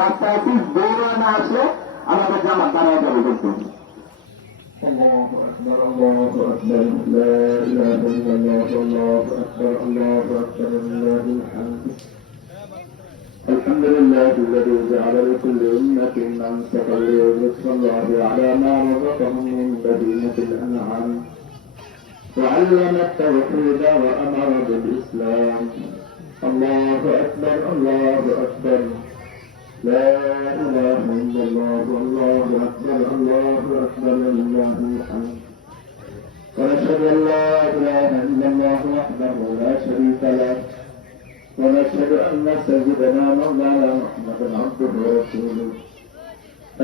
রাস্তায় আছি, দৌড়ে না আসলে আমাদের জামাত দাঁড়ায় যাবে কিন্তু। الله أكبر الله أكبر لا إله إلا الله الله أكبر الله أكبر لله الحمد. الحمد لله الذي جعل لكل أمة منسكا ليذكر الله على ما رزقهم من بهيمة الأنعام وعلم التوحيد وأمر بالإسلام. الله أكبر الله أكبر لا إله إلا الله الله أكبر الله أكبر لله الحمد. ونشهد أن لا إله إلا الله وحده لا شريك له ونشهد أن سيدنا مولانا محمدا عبده ورسوله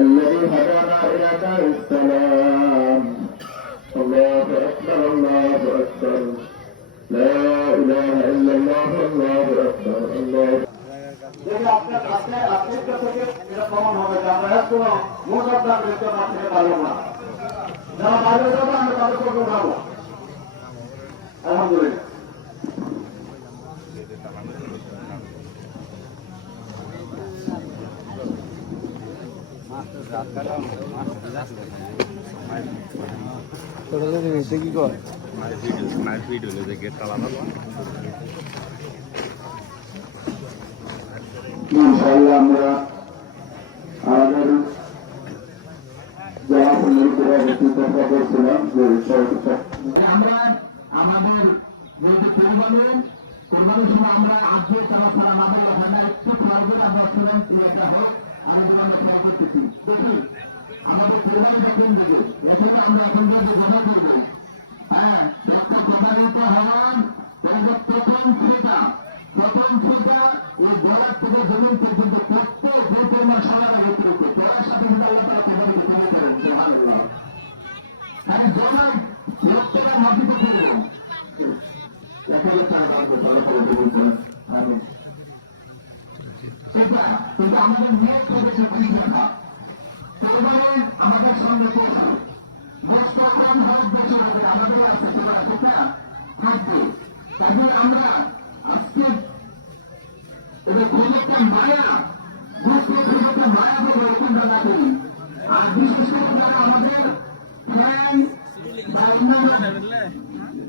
الذي هدانا إلى دار السلام. الله أكبر الله أكبر لا إله إلا الله الله أكبر الله. যদি আপনার কাছে থেকে এটা প্রমাণ হবে যে আমরা কোনো মোটাদার ব্যক্তি না থেকে পারবো না, যারা বাইরে যাবো আমরা তাদের করবো খাবো। আলহামদুলিল্লাহ। কি কর ইনশাআল্লাহ আমরা আমাদের চিন্তা করছিলাম যে আমরা আমাদের যেহেতু কোরবানির সময় আমরা আজকে তারা ছাড়া আমাদের ওখানে একটু খেয়াল করে আমরা ছিলেন ইয়েটা হোক আর এগুলো আমরা খেয়াল করতেছি। দেখি আমাদের কোরবানি দেখবেন দিকে এখন আমরা এখন যে ঘোষণা করবো, হ্যাঁ একটা প্রমাণিত হওয়ার প্রথম সেটা ওই গোড়ার থেকে জমিন পর্যন্ত প্রত্যেক ভোটের মশালার ভিতরে গোড়ার সাথে কোরবানি করেন সুবহানাল্লাহ। মানে জমার রক্তটা মাটিতে ফেলে সেটা কিন্তু আমাদের নিয়োগ করেছে দুই কথা। কোরবানি আমাদের সঙ্গে পৌঁছাবে, গোষ্ঠ আক্রমণ হওয়ার বছর আমাদের আছে সেটা সেটা থাকবে। তাহলে আমরা আজকে একটা মায়া গোষ্ঠ একটা মায়া বলে এরকম না করি। আর বিশেষ করে যারা আমাদের প্রায়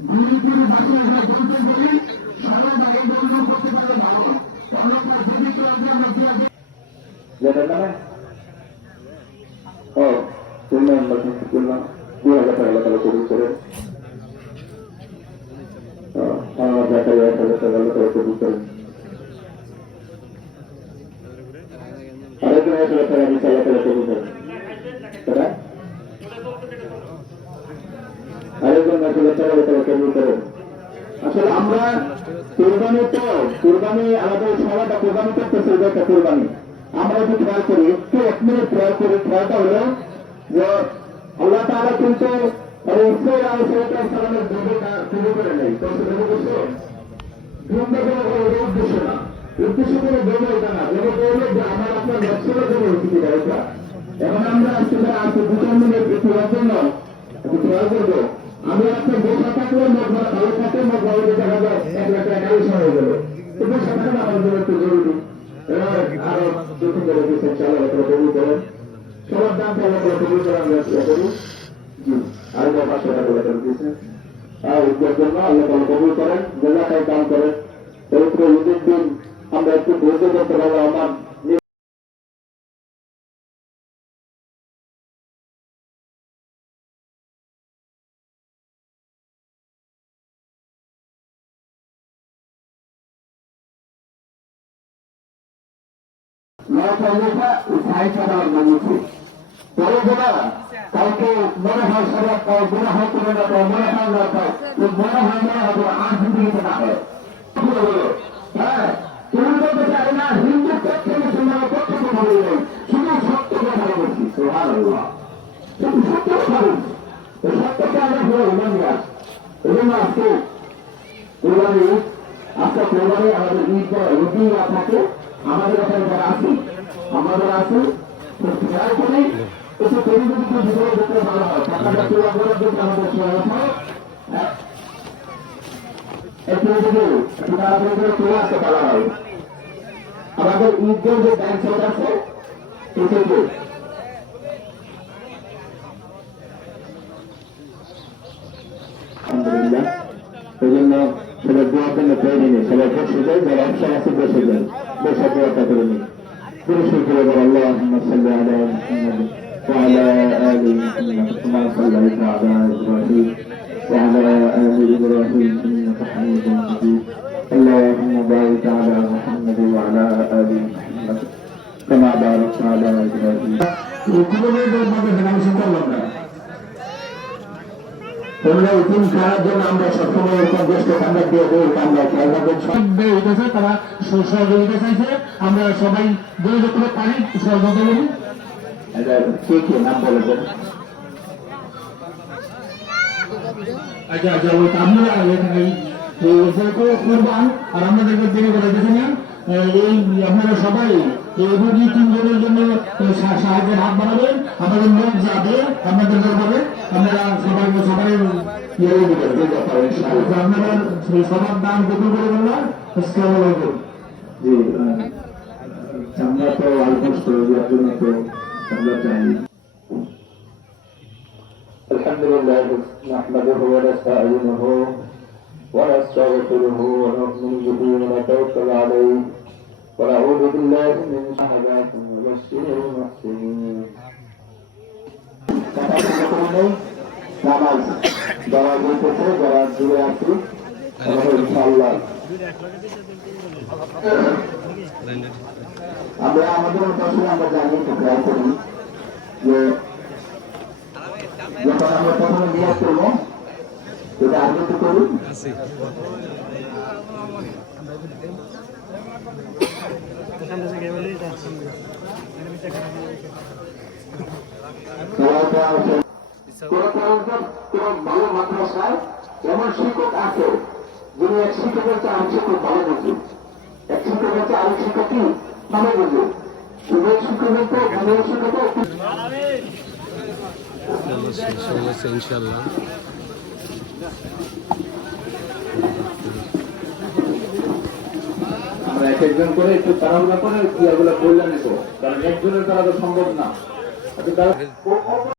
গুরুপুর বাসায় বলতে বলি সবাই এই বন্ধ করতে পারলে ভালো। অন্যথায় যদি কেউ আমরা ও শুনলাম 2,000 টাকা কবুল করে আমার ব্যাপারে 1,000 টাকা কবুল করেন। আরেকজন 1,000 টাকা 20,000 টাকা কবুল করেন। আরেকজন 1,000 টাকা কবুল করেন। আসলে আমরা কোরবানি আমাদের সবাইটা কোরবানি করতেছে, এটা একটা কোরবানি। আমরা যদি খেয়াল করি একটু 1 মিনিট খেয়াল করি, খেয়ালটা হলো যে আল্লাহ তাআলা কিন্তু ইসরাঈল আলাইহিস সালামের দেবী করে নেই। তো সে দেবী করছে উদ্দেশ্য না, উদ্দেশ্য করে দেবো এটা না, দেবো বললো যে আমার আপনার ব্যবসার জন্য উচিত এটা। এখন আমরা আজকে যারা আছে 2-3 মিনিট একটু জন্য একটু খেয়াল করবো। আমি আপনার বসা থাকলে মোট ভাড়া ভালো থাকে, মোট ভালো দেখা যায় 1 লাখ টাকা কাজ হয়ে গেল। তো বসা থাকা আমার জন্য একটু জরুরি। এবার আরো 2-3 করে দিচ্ছেন, 4,000 টাকা কবুল করেন। সবার দাম 4,000 টাকা কবুল করে আমরা করি। জি আরো 500 টাকা করে দিচ্ছেন। আর উদ্যোগ জন্য আল্লাহ তাআলা কবুল করেন, জাযাকাত দান করেন। পবিত্র ঈদের দিন আমরা একটু ধৈর্য করতে পারবো। আমার কাউকে মনে হয় সবার মনে হয় কোনো না মনে হয় না মনে হয় আর হিন্দু না হয়। হ্যাঁ তুমি বলতে চাই না হিন্দু পক্ষে মুসলমানের পক্ষে কথা বলি নাই, শুধু সত্য কথা বলছি। সুবহানাল্লাহ, শুধু সত্য কথা বলছি। সত্যকে আমরা হলো ইমানিয়াস। এই জন্য আজকে কোরবানি আজকে কোরবানি আমাদের রুটি না থাকে আমাদের এখানে যারা আছি আমাদের আছে খেয়াল করি একটু পরিবেশকে ভিতরে দেখতে ভালো হয়। টাকাটা তোলা করার জন্য আমাদের সহায়তা একটু তাড়াতাড়ি করে চলে আসতে পারা হয়। আমাদের ঈদের যে ব্যাংক সেট আছে তৃতীয়ত আলহামদুলিল্লাহ এই জন্য সবাই দোয়ার জন্য প্রয়োজনীয় সবাই বসে যায় যারা অপশন আছে বসে যায় বসে দোয়াটা করে নিই পুরুষের করে বলে আল্লাহুম্মা সাল্লি আলা মুহাম্মাদ ওয়া আলা আলি মুহাম্মাদ কামা সাল্লাইতা আলা ইব্রাহিম ওয়া আলা আলি ইব্রাহিম ইন্নাকা হামিদুম মাজিদ اللهم بارك على محمد وعلى آل محمد كما باركت على إبراهيم তোমরা উকিল খেলার জন্য আমরা সবসময় এরকম দেশকে আমরা দিয়ে দেবো আমরা খেলাধুলা তারা সহযোগিতা চাইছে আমরা সবাই বলে যত পারি সহযোগিতা নেব কে কে নাম বলেছেন আচ্ছা আচ্ছা ওই আপনারা করবান আর আমাদেরকে দেরি করে দেখে নেন এই আপনারা সবাই এই তিনজনের জন্য সাহায্যের হাত বাড়াবেন আমাদের লোক যাবে আমাদের দরবারে আপনারা সবাই আপনারা সবার দাম কত করে বললাম জি আমরা তো অলমোস্ট দেওয়ার জন্য তো আমরা চাই الحمد لله نحمده ونستعينه ونستغفره ونؤمن به ونتوكل عليه ونعوذ بالله من شهوات وبشر المحسنين নামাজ যারা বলতেছে যারা দূরে আছি ইনশাআল্লাহ আমরা আমাদের কাছে আমরা জানি তো ট্রাই করি যে যখন আমরা প্রথমে নিয়োগ করবো এটা আগে তো করি ভালো মাদ্রাসায় এমন শিক্ষক আছে যিনি এক শিক্ষকের চেয়ে আরেক শিক্ষক ভালো বোঝে এক শিক্ষকের চেয়ে আরেক শিক্ষক কি ভালো বোঝে শুধু শিক্ষকের তো ভালো শিক্ষক ইনশাল্লাহ আমরা এক একজন করে একটু তাড়াহুড়া করে ক্রিয়াগুলো করলে নিত কারণ একজনের দ্বারা তো সম্ভব না